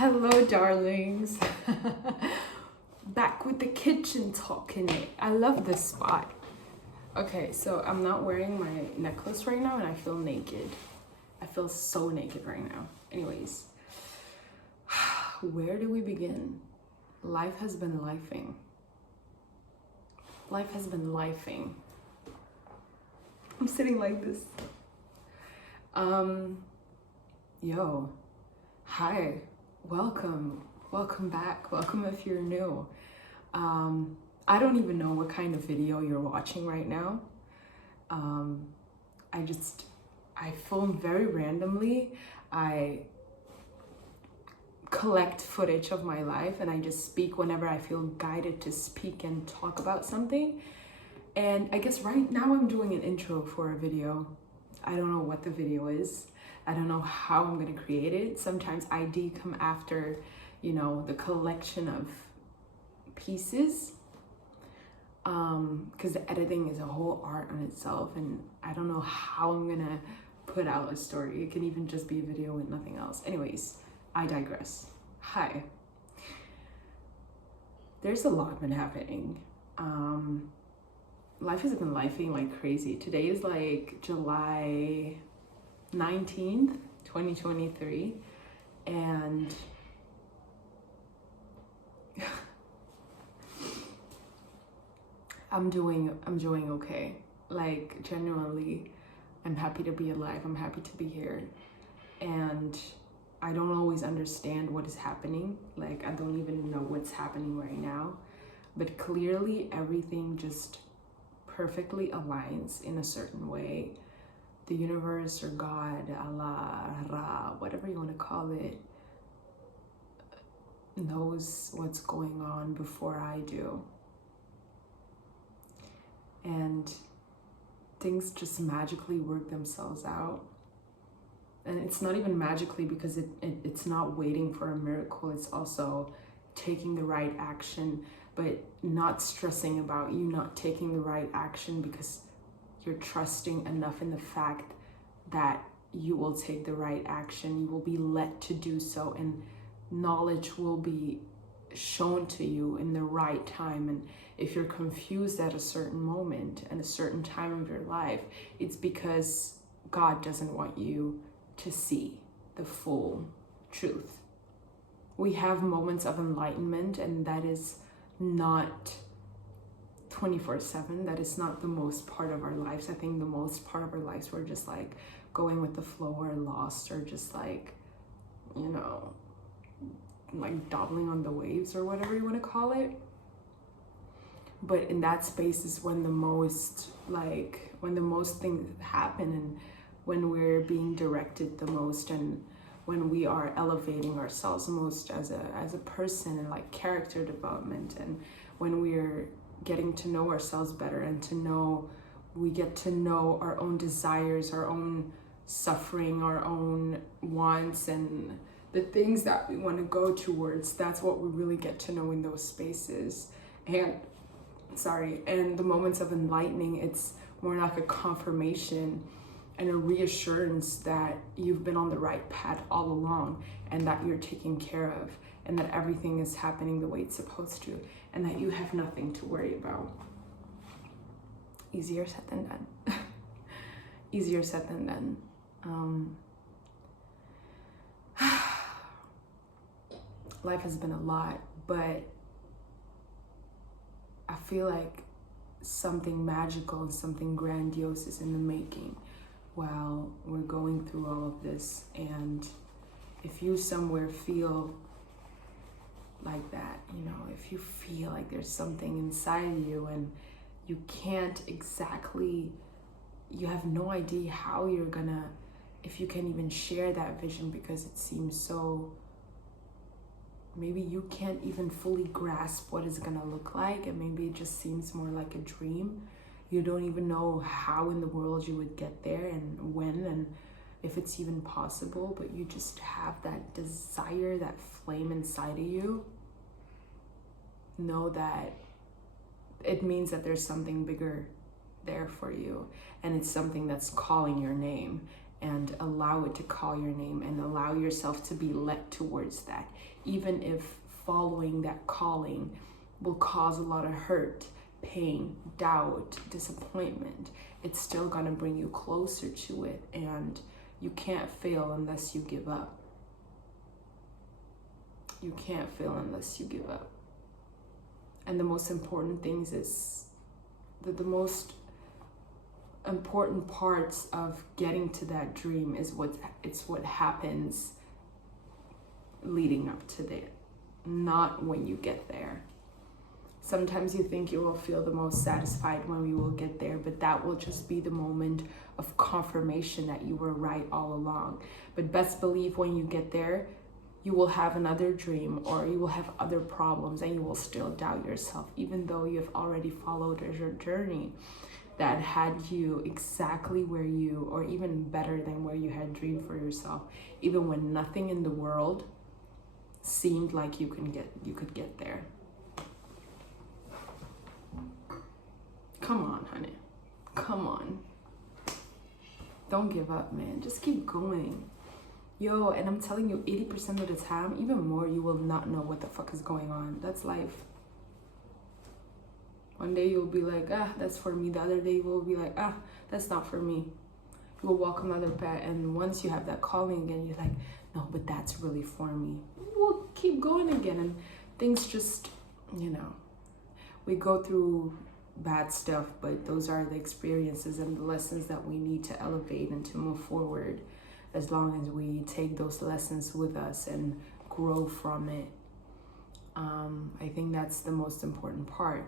Hello, darlings. Back with the kitchen talk in it. I love this spot. Okay, so I'm not wearing my necklace right now and I feel naked. I feel so naked right now. Anyways, where do we begin? Life has been lifing. Life has been lifing. I'm sitting like this. Yo, hi, welcome back, welcome if you're new. I don't even know what kind of video you're watching right now. I film very randomly. I collect footage of my life and I just speak whenever I feel guided to speak and talk about something. And I guess right now I'm doing an intro for a video. I don't know what the video is. I don't know how I'm gonna create it. Sometimes ID come after, the collection of pieces. Because the editing is a whole art on itself and I don't know how I'm gonna put out a story. It can even just be a video with nothing else. Anyways, I digress. Hi. There's a lot been happening. Life has been lifing like crazy. Today is like July 19th, 2023, and I'm doing okay. Like, genuinely, I'm happy to be alive. I'm happy to be here. And I don't always understand what is happening. Like, I don't even know what's happening right now. But clearly, everything just perfectly aligns in a certain way. The universe or God, Allah, Ra, whatever you want to call it, knows what's going on before I do. And things just magically work themselves out. And it's not even magically because it's not waiting for a miracle. It's also taking the right action, but not stressing about you not taking the right action because you're trusting enough in the fact that you will take the right action. You will be led to do so, and knowledge will be shown to you in the right time. And if you're confused at a certain moment and a certain time of your life, it's because God doesn't want you to see the full truth. We have moments of enlightenment, and that is not 24/7. That is not the most part of our lives. I think the most part of our lives, we're just like going with the flow or lost or just like, like dabbling on the waves or whatever you want to call it. But in that space is when the most things happen, and when we're being directed the most, and when we are elevating ourselves most as a person, and like character development, and when we're getting to know ourselves better, and we get to know our own desires, our own suffering, our own wants, and the things that we want to go towards. That's what we really get to know in those spaces. And the moments of enlightening, it's more like a confirmation and a reassurance that you've been on the right path all along, and that you're taken care of, and that everything is happening the way it's supposed to, and that you have nothing to worry about. Easier said than done. Easier said than done. Life has been a lot, but I feel like something magical and something grandiose is in the making while we're going through all of this. And if you somewhere feel like that, if you feel like there's something inside you and you can't exactly, you have no idea how you're gonna, if you can even share that vision, because it seems so, maybe you can't even fully grasp what it's gonna look like, and maybe it just seems more like a dream. You don't even know how in the world you would get there, and when, and if it's even possible, but you just have that desire, that flame inside of you. Know that it means that there's something bigger there for you, and it's something that's calling your name. and allow it to call your name and allow yourself to be led towards that. Even if following that calling will cause a lot of hurt, pain, doubt, disappointment, it's still going to bring you closer to it. And you can't fail unless you give up. You can't fail unless you give up. And the most important things is that the most important parts of getting to that dream is what happens leading up to that, not when you get there. Sometimes you think you will feel the most satisfied when you will get there, but that will just be the moment of confirmation that you were right all along. But best believe when you get there, you will have another dream, or you will have other problems, and you will still doubt yourself, even though you have already followed your journey that had you exactly where you, or even better than where you had dreamed for yourself, even when nothing in the world seemed like you could get there. Come on, honey. Come on. Don't give up, man. Just keep going. Yo, and I'm telling you, 80% of the time, even more, you will not know what the fuck is going on. That's life. One day you'll be like, that's for me. The other day you will be like, that's not for me. You will walk another path, and once you have that calling again, you're like, no, but that's really for me. We'll keep going again, and things just, we go through bad stuff, but those are the experiences and the lessons that we need to elevate and to move forward. As long as we take those lessons with us and grow from it, I think that's the most important part.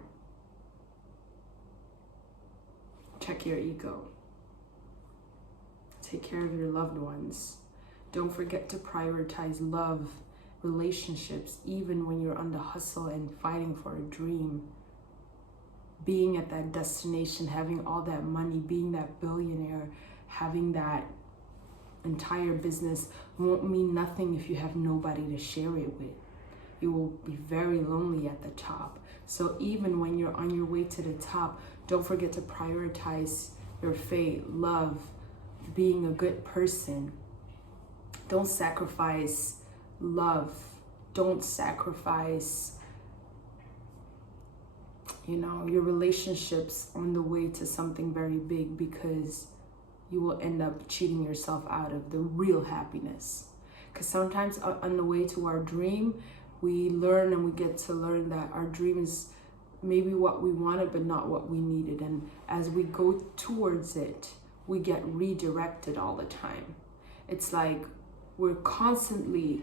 Check your ego. Take care of your loved ones. Don't forget to prioritize love, relationships, even when you're on the hustle and fighting for a dream. Being at that destination, having all that money, being that billionaire, having that entire business won't mean nothing if you have nobody to share it with. You will be very lonely at the top. So even when you're on your way to the top, don't forget to prioritize your faith, love, being a good person. Don't sacrifice love. Don't sacrifice, your relationships on the way to something very big, because you will end up cheating yourself out of the real happiness. Because sometimes on the way to our dream, we learn and we get to learn that our dream is maybe what we wanted, but not what we needed. And as we go towards it, we get redirected all the time. It's like we're constantly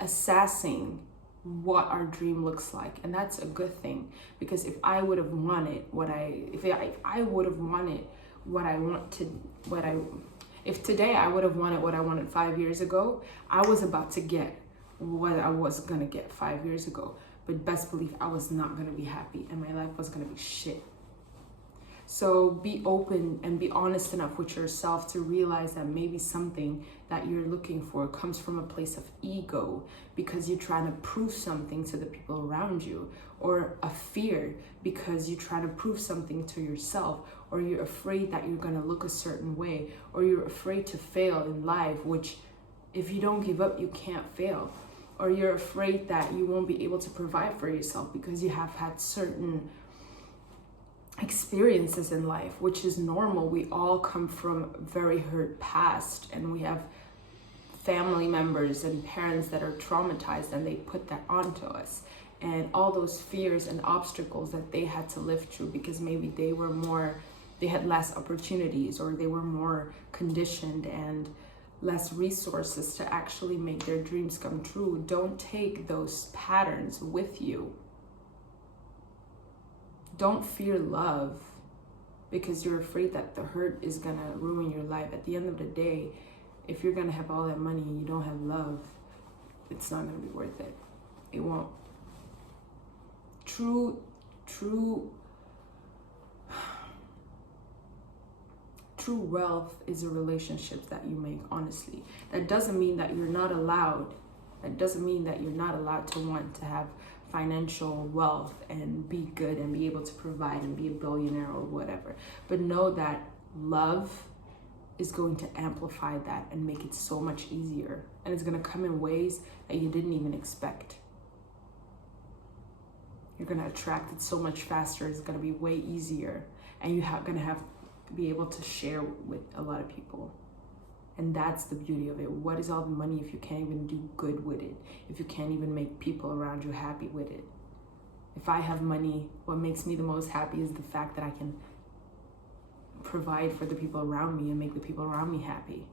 assessing what our dream looks like, and that's a good thing, because if I would have wanted if today I would have wanted what I wanted 5 years ago, I was about to get what I was gonna get 5 years ago. But best believe I was not gonna be happy, and my life was gonna be shit. So be open and be honest enough with yourself to realize that maybe something that you're looking for comes from a place of ego, because you're trying to prove something to the people around you, or a fear because you're trying to prove something to yourself, or you're afraid that you're going to look a certain way, or you're afraid to fail in life, which if you don't give up, you can't fail. Or you're afraid that you won't be able to provide for yourself because you have had certain experiences in life, which is normal. We all come from very hurt past, and we have family members and parents that are traumatized, and they put that onto us. And all those fears and obstacles that they had to live through because maybe they had less opportunities, or they were more conditioned and less resources to actually make their dreams come true. Don't take those patterns with you. Don't fear love because you're afraid that the hurt is gonna ruin your life. At the end of the day, if you're gonna have all that money and you don't have love, it's not gonna be worth it. It won't. True wealth is a relationship that you make, honestly. That doesn't mean that you're not allowed. That doesn't mean that you're not allowed to want to have financial wealth and be good and be able to provide and be a billionaire or whatever. But know that love is going to amplify that and make it so much easier. And it's going to come in ways that you didn't even expect. You're going to attract it so much faster. It's going to be way easier. And you're going to have to be able to share with a lot of people. And that's the beauty of it. What is all the money if you can't even do good with it? If you can't even make people around you happy with it? If I have money, what makes me the most happy is the fact that I can provide for the people around me and make the people around me happy.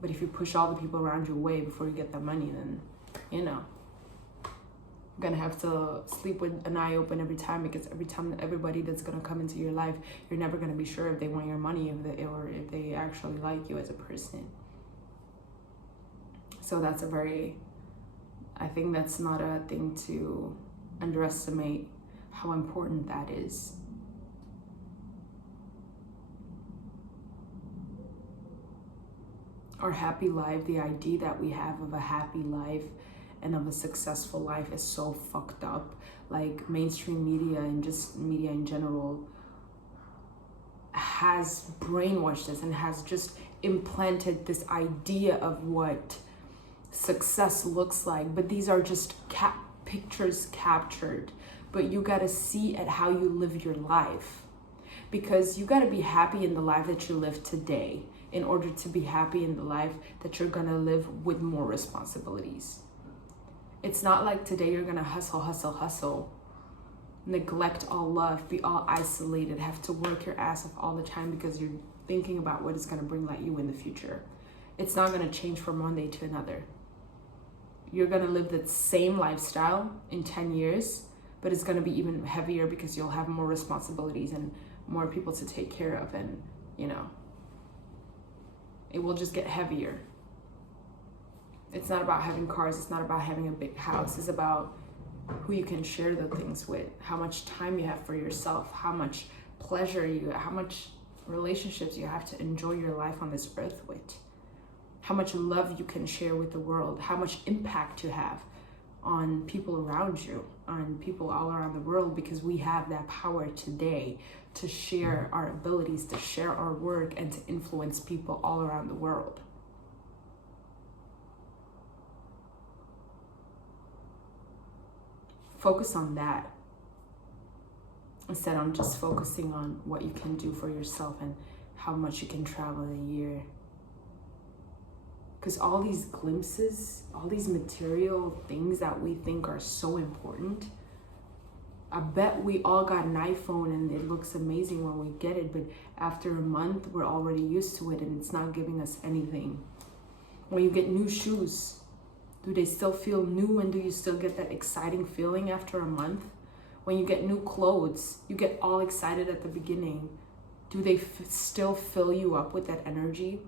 But if you push all the people around you away before you get that money, then, you know, you're gonna have to sleep with an eye open every time, because every time everybody that's gonna come into your life, you're never gonna be sure if they want your money or if they actually like you as a person. So that's I think that's not a thing to underestimate how important that is. Our happy life, the idea that we have of a happy life and of a successful life is so fucked up. Like mainstream media and just media in general has brainwashed us and has just implanted this idea of what success looks like. But these are just pictures captured. But you gotta see at how you live your life, because you gotta be happy in the life that you live today in order to be happy in the life that you're gonna live with more responsibilities. It's not like today you're gonna hustle, neglect all love, be all isolated, have to work your ass off all the time because you're thinking about what is gonna bring you in the future. It's not gonna change from one day to another. You're gonna live that same lifestyle in 10 years, but it's gonna be even heavier because you'll have more responsibilities and more people to take care of, and, you know, it will just get heavier. It's not about having cars. It's not about having a big house. It's about who you can share the things with, how much time you have for yourself, how much pleasure how much relationships you have to enjoy your life on this earth with, how much love you can share with the world, how much impact you have on people around you, on people all around the world, because we have that power today to share our abilities, to share our work, and to influence people all around the world. Focus on that instead of just focusing on what you can do for yourself and how much you can travel in a year. Because all these glimpses, all these material things that we think are so important, I bet we all got an iPhone and it looks amazing when we get it, but after a month, we're already used to it and it's not giving us anything. When you get new shoes, do they still feel new, and do you still get that exciting feeling after a month? When you get new clothes, you get all excited at the beginning. Do they still fill you up with that energy?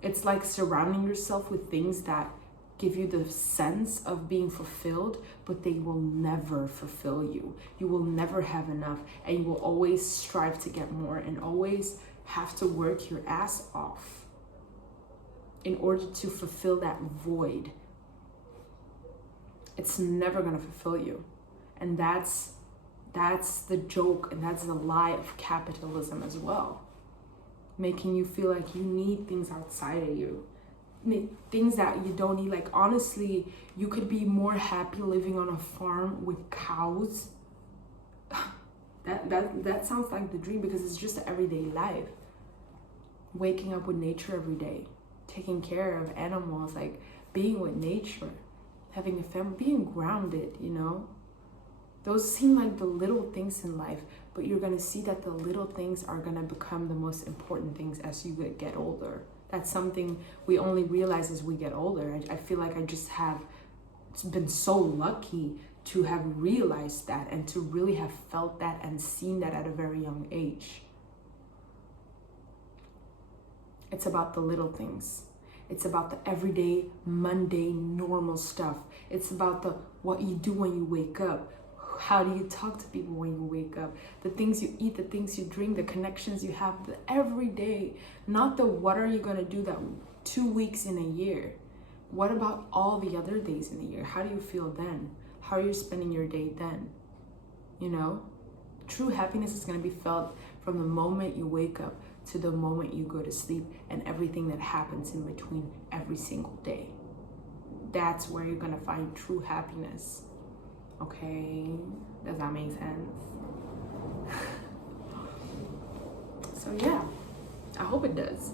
It's like surrounding yourself with things that give you the sense of being fulfilled, but they will never fulfill you. You will never have enough, and you will always strive to get more and always have to work your ass off in order to fulfill that void. It's never going to fulfill you. And that's the joke, and that's the lie of capitalism as well. Making you feel like you need things outside of you. Things that you don't need. Like, honestly, you could be more happy living on a farm with cows. That sounds like the dream, because it's just an everyday life. Waking up with nature every day, taking care of animals, like being with nature, having a family, being grounded, you know? Those seem like the little things in life, but you're gonna see that the little things are gonna become the most important things as you get older. That's something we only realize as we get older. I feel like I just have been so lucky to have realized that and to really have felt that and seen that at a very young age. It's about the little things. It's about the everyday, mundane, normal stuff. It's about what you do when you wake up. How do you talk to people when you wake up? The things you eat, the things you drink, the connections you have, the everyday. Not the what are you gonna do that 2 weeks in a year. What about all the other days in the year? How do you feel then? How are you spending your day then? You know? True happiness is gonna be felt from the moment you wake up to the moment you go to sleep and everything that happens in between every single day. That's where you're gonna find true happiness. Okay, does that make sense? So yeah, I hope it does.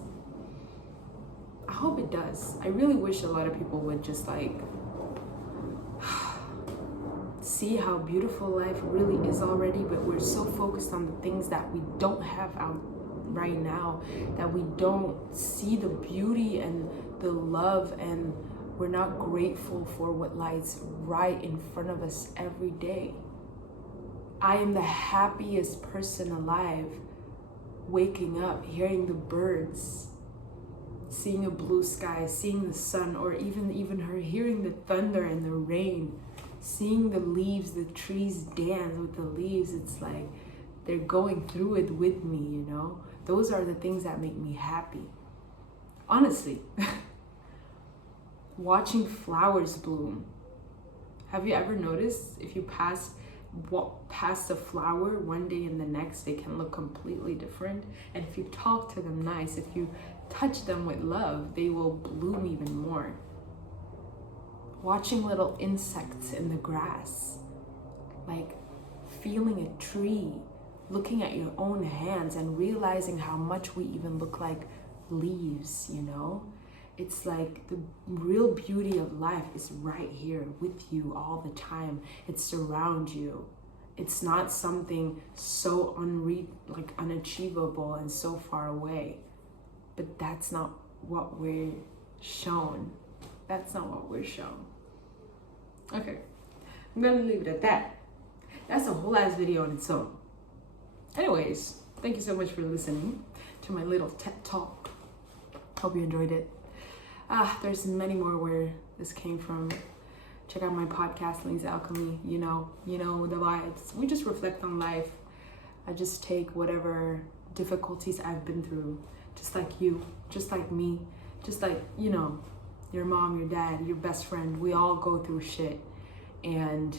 I hope it does. I really wish a lot of people would just like see how beautiful life really is already, but we're so focused on the things that we don't have out right now that we don't see the beauty and the love, and we're not grateful for what lies right in front of us every day. I am the happiest person alive, waking up, hearing the birds, seeing a blue sky, seeing the sun, or even her hearing the thunder and the rain, seeing the leaves, the trees dance with the leaves. It's like they're going through it with me, you know? Those are the things that make me happy. Honestly, watching flowers bloom. Have you ever noticed if you walk past a flower one day and the next they can look completely different? And if you talk to them nice, if you touch them with love, they will bloom even more. Watching little insects in the grass, like feeling a tree, looking at your own hands and realizing how much we even look like leaves, you know? It's like the real beauty of life is right here with you all the time. It's around you. It's not something so unachievable and so far away. But that's not what we're shown. That's not what we're shown. Okay, I'm gonna leave it at that. That's a whole ass video on its own. Anyways, thank you so much for listening to my little TED talk. Hope you enjoyed it. There's many more where this came from. Check out my podcast, Ling's Alchemy. You know the vibes. We just reflect on life. I just take whatever difficulties I've been through, just like you, just like me, just like, you know, your mom, your dad, your best friend. We all go through shit. And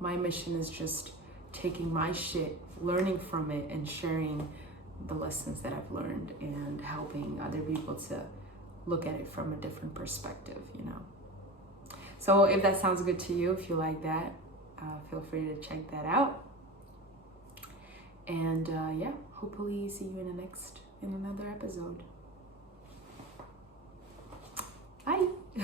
my mission is just taking my shit, learning from it, and sharing the lessons that I've learned and helping other people to look at it from a different perspective, you know. So if that sounds good to you, if you like that, feel free to check that out. And yeah, hopefully see you in another episode. Bye.